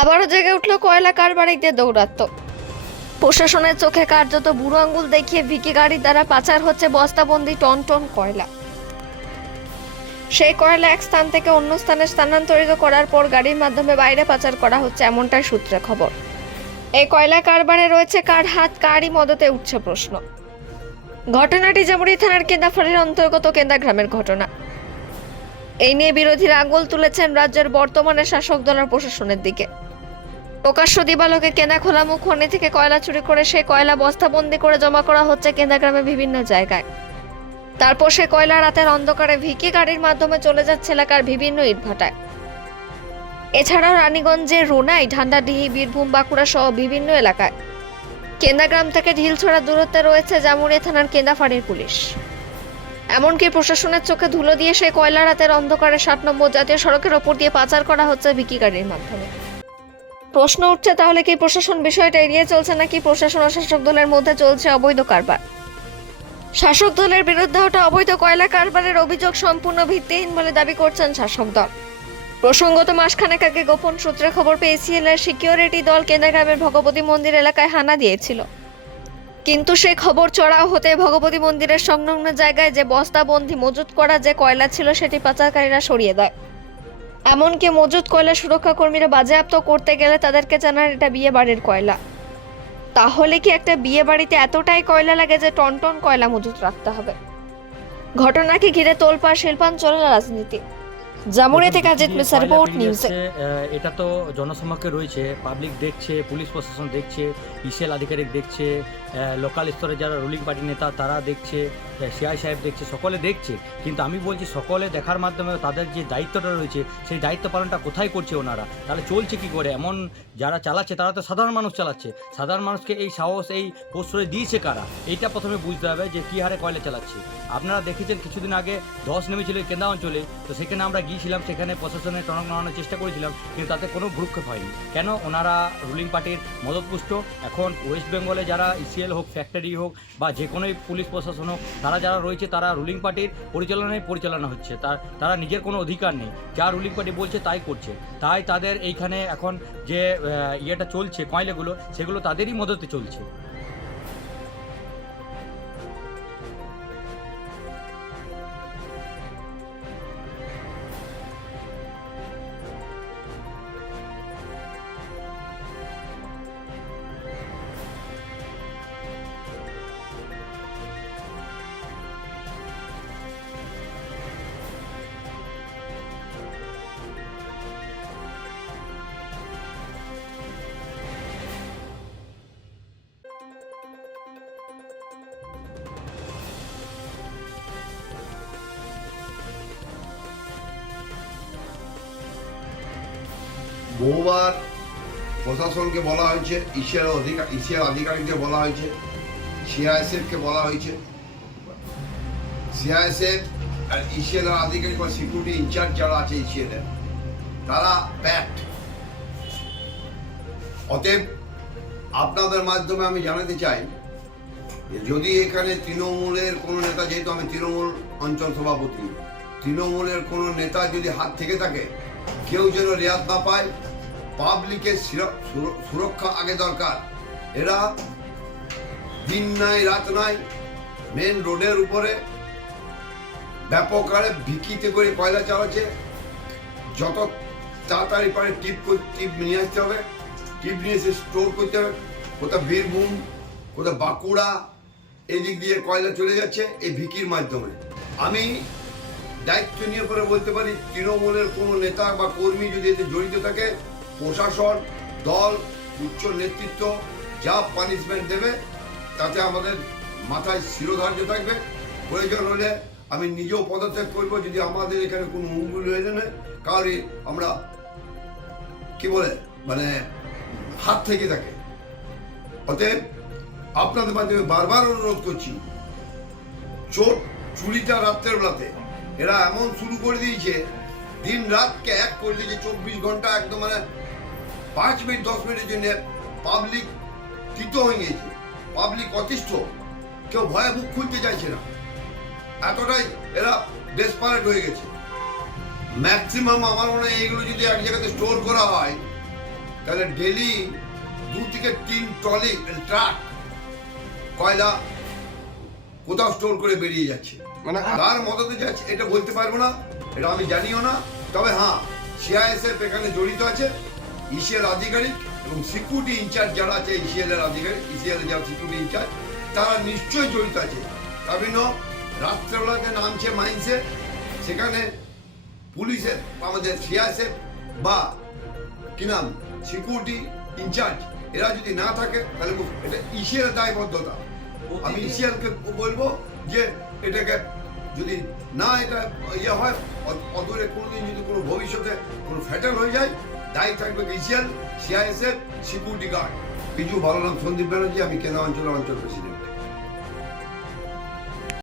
আবারও জেগে উঠল কয়লা কারবারিকদের দৌরাত্ম প্রশাসনের চোখে কার্যত বুড়ো আঙ্গুল দেখিয়ে ভিকি গাড়ির দ্বারা পাচার হচ্ছে বস্তাবন্দি টন টন কয়লা। সেই কয়লা এক স্থান থেকে অন্য স্থানে স্থানান্তরিত করার পর গাড়ির মাধ্যমে বাইরে পাচার করা হচ্ছে এমনটাই সূত্রে খবর। এই কয়লা কারবারে রয়েছে কার হাত, কারই মদতে উঠছে প্রশ্ন। ঘটনাটি জামুড়ি থানার কেন্দাফাড়ির অন্তর্গত কেন্দা গ্রামের ঘটনা। এই নিয়ে বিরোধীরা আঙুল তুলেছেন রাজ্যের বর্তমানে শাসক দলের প্রশাসনের দিকে। প্রকাশ্য দিবালোকে কেনা খোলা মুখ খনি থেকে কয়লা চুরি করে সেই কয়লা বস্তাবন্দি করে জমা করা হচ্ছে কেন্দা গ্রামে বিভিন্ন জায়গায়। তারপর সে কয়লা রাতের অন্ধকারে ভিকি গাড়ির মাধ্যমে চলে যাচ্ছে এলাকার বিভিন্ন ইটভাটায়। এছাড়াও রানীগঞ্জের রোনাই, ঢান্ডাডিহি, বীরভূম, বাঁকুড়া সহ বিভিন্ন এলাকায়। কেন্দাগ্রাম থেকে ঢিলছড়া দূরত্বে রয়েছে জামুরিয়া থানার কেন্দাফাড়ির পুলিশ। এমনকি প্রশাসনের চোখে ধুলো দিয়ে সেই কয়লা রাতের অন্ধকারে ষাট নম্বর জাতীয় সড়কের ওপর দিয়ে পাচার করা হচ্ছে ভিকি গাড়ির মাধ্যমে। প্রশ্ন উঠছে, তাহলে কি প্রশাসন বিষয়টা এড়িয়ে চলছে নাকি প্রশাসন ও শাসক দলের মধ্যে চলছে অবৈধ কারবার? শাসক দলের বিরুদ্ধে ওঠা অবৈধ কয়লা কারবারের অভিযোগ সম্পূর্ণ ভিত্তিহীন বলে দাবি করছেন শাসক দল। প্রসঙ্গত মাসখানেক আগে গোপন সূত্রে খবর পেয়ে সিকিউরিটি দল কেন্দ্রগ্রামের ভগবতী মন্দির এলাকায় হানা দিয়েছিল। কিন্তু সেই খবর চড়াও হতে ভগবতী মন্দিরের সংলগ্ন জায়গায় যে বস্তাবন্দি মজুত করা যে কয়লা ছিল সেটি পাচারকারীরা সরিয়ে দেয়। এমনকি মজুত কয়লা সুরক্ষা কর্মীরা বাজেয়াপ্ত করতে গেলে তাদেরকে জানান এটা বিয়ে বাড়ির কয়লা। তাহলে কি একটা বিয়ে বাড়িতে এতটাই কয়লা লাগে যে টন টন কয়লা মজুত রাখতে হবে? ঘটনাকে ঘিরে তোলপাড় শিল্পাঞ্চলের রাজনীতি। জামুরিয়া থেকে রিপোর্ট নিউজে এটা তো জনসমক্ষে রয়েছে পাবলিক দেখছে পুলিশ প্রশাসন দেখছে ইসেল আধিকারিক দেখছে লোকাল স্তরে যারা রুলিং পার্টি নেতা তারা দেখছে সিআই সাহেব দেখছে সকলে দেখছে। কিন্তু আমি বলছি সকলে দেখার মাধ্যমে তাদের যে দায়িত্বটা রয়েছে সেই দায়িত্ব পালনটা কোথায় করছে ওনারা? তাহলে চলছে কি করে? এমন যারা চালাচ্ছে তারা তো সাধারণ মানুষ চালাচ্ছে। সাধারণ মানুষকে এই সাহস এই প্রশ্রয় দিয়েছে কারা? এইটা প্রথমে বুঝতে হবে যে কী হারে কয়লা চালাচ্ছে। আপনারা দেখেছেন কিছুদিন আগে ধস নেমেছিল কেন্দা অঞ্চলে তো সেখানে আমরা গিয়েছিলাম সেখানে প্রশাসনের টনক নাড়ানোর চেষ্টা করেছিলাম, কিন্তু তাতে কোনো ভ্রুক্ষেপ হয়নি। কেন? ওনারা রুলিং পার্টির মদতপুষ্ট। এখন ওয়েস্ট বেঙ্গলে যারা ইসিএল হোক ফ্যাক্টরি হোক, বা যে কোনো পুলিশ প্রশাসন হোক, তারা যারা রয়েছে, তারা রুলিং পার্টির পরিচালনায় পরিচালনা হচ্ছে। তার, তারা নিজের কোনো অধিকার নেই। যা রুলিং পার্টি বলছে, তাই করছে। তাই তাদের এইখানে এখন যে ইয়েটা চলছে, কয়লাগুলো, সেগুলো তাদেরই মদতে চলছে। বহুবার প্রশাসনকে বলা হয়েছে ইসিআর অধিকার ইসিআর আধিকারিকদের বলা হয়েছে, সিআইএসএফকে বলা হয়েছে। সিআইএসএফ আর ইসিএল আধিকারিক বা সিকিউরিটি ইনচার্জ যারা আছে ইসিএলএফ তারা প্যাক্ট অতএব আপনাদের মাধ্যমে আমি জানাতে চাই যদি এখানে তৃণমূলের কোনো নেতা, যেহেতু আমি তৃণমূল অঞ্চল সভাপতি, তৃণমূলের কোনো নেতা যদি হাত থেকে থাকে কেউ যেন রেয়াত না পায়, পাবলিকের সুর- সুর- সুরক্ষা আগে দরকার। এরা দিন নাই, রাত নাই মেন রোডের উপরে ব্যাপক হারে ভিকিতে করে কয়লা চালাচ্ছে যত তাড়াতাড়ি পারে টিপ টিপ নিয়ে আসতে হবে। টিপ নিয়ে এসে স্টোর করতে হবে। কোথাও বীরভূম, কোথাও বাঁকুড়া, এদিক দিয়ে কয়লা চলে যাচ্ছে এই ভিকির মাধ্যমে। আমি দায়িত্ব নিয়ে পরে বলতে পারি, তৃণমূলের কোনো নেতা বা কর্মী যদি এতে জড়িত থাকে, প্রশাসন, দল, উচ্চ নেতৃত্ব, যা পানিশমেন্ট দেবে, তাতে আমাদের মাথায় শিরোধার্য থাকবে। প্রয়োজন হলে আমি নিজেও পদত্যাগ করব, যদি আমাদের এখানে কোনো মঙ্গল হয়ে যায় কারণ আমরা, কি বলে মানে হাত থেকে থাকে। অতএব, আপনাদের মাধ্যমে বারবার অনুরোধ করছি চোট চুরিটা রাত্রের বেলাতে এরা এমন শুরু করে দিয়েছে, দিন রাতকে এক করে দিয়েছে, চব্বিশ ঘণ্টা একদম মানে পাঁচ মিনিট, দশ মিনিটের জন্য পাবলিক তিত হয়ে গিয়েছে। পাবলিক অতিষ্ঠ, কেউ ভয়ে মুখ খুলতে চাইছে না। এতটাই এরা ডেসপারেট হয়ে গেছে। ম্যাক্সিমাম আমার মনে হয় এইগুলো যদি এক জায়গাতে স্টোর করা হয়, তাহলে ডেলি দু থেকে তিন ট্রলি ট্রাক কয়লা কোথাও স্টোর করে বেরিয়ে যাচ্ছে। মানে কার মদতে যাচ্ছে এটা বলতে পারব না এটা আমি জানিও না। তবে হ্যাঁ সিআইএসএফ এখানে জড়িত আছে ইসিএল আধিকারিক এবং সিকিউরিটি ইনচার্জ যারা আছে ইসিএল এর আধিকারিক ইসিএল যারা সিকিউরিটি ইনচার্জ তারা নিশ্চয়ই জড়িত আছে। কারণ রাত্রেবেলাতে নামছে মাইন্সে সেখানে পুলিশের আমাদের সিআইএসএফ বা কি নাম সিকিউরিটি ইনচার্জ এরা যদি না থাকে তাহলে এটা ইসিএল দায়বদ্ধতা। আমি ইসিএলকে বলব যে এটাকে যদি না এটা ইয়ে হয় অদূরে কোনোদিন যদি কোনো ভবিষ্যতে কোনো ফ্যাটাল হয়ে যায়, দায়ী থাকবে ইসিএল সিআইএসএফ সিকিউরিটি গার্ড কিছু ভালো নাম, সন্দীপ ব্যানার্জি, আমি কেনা অঞ্চলের অঞ্চল প্রেসিডেন্ট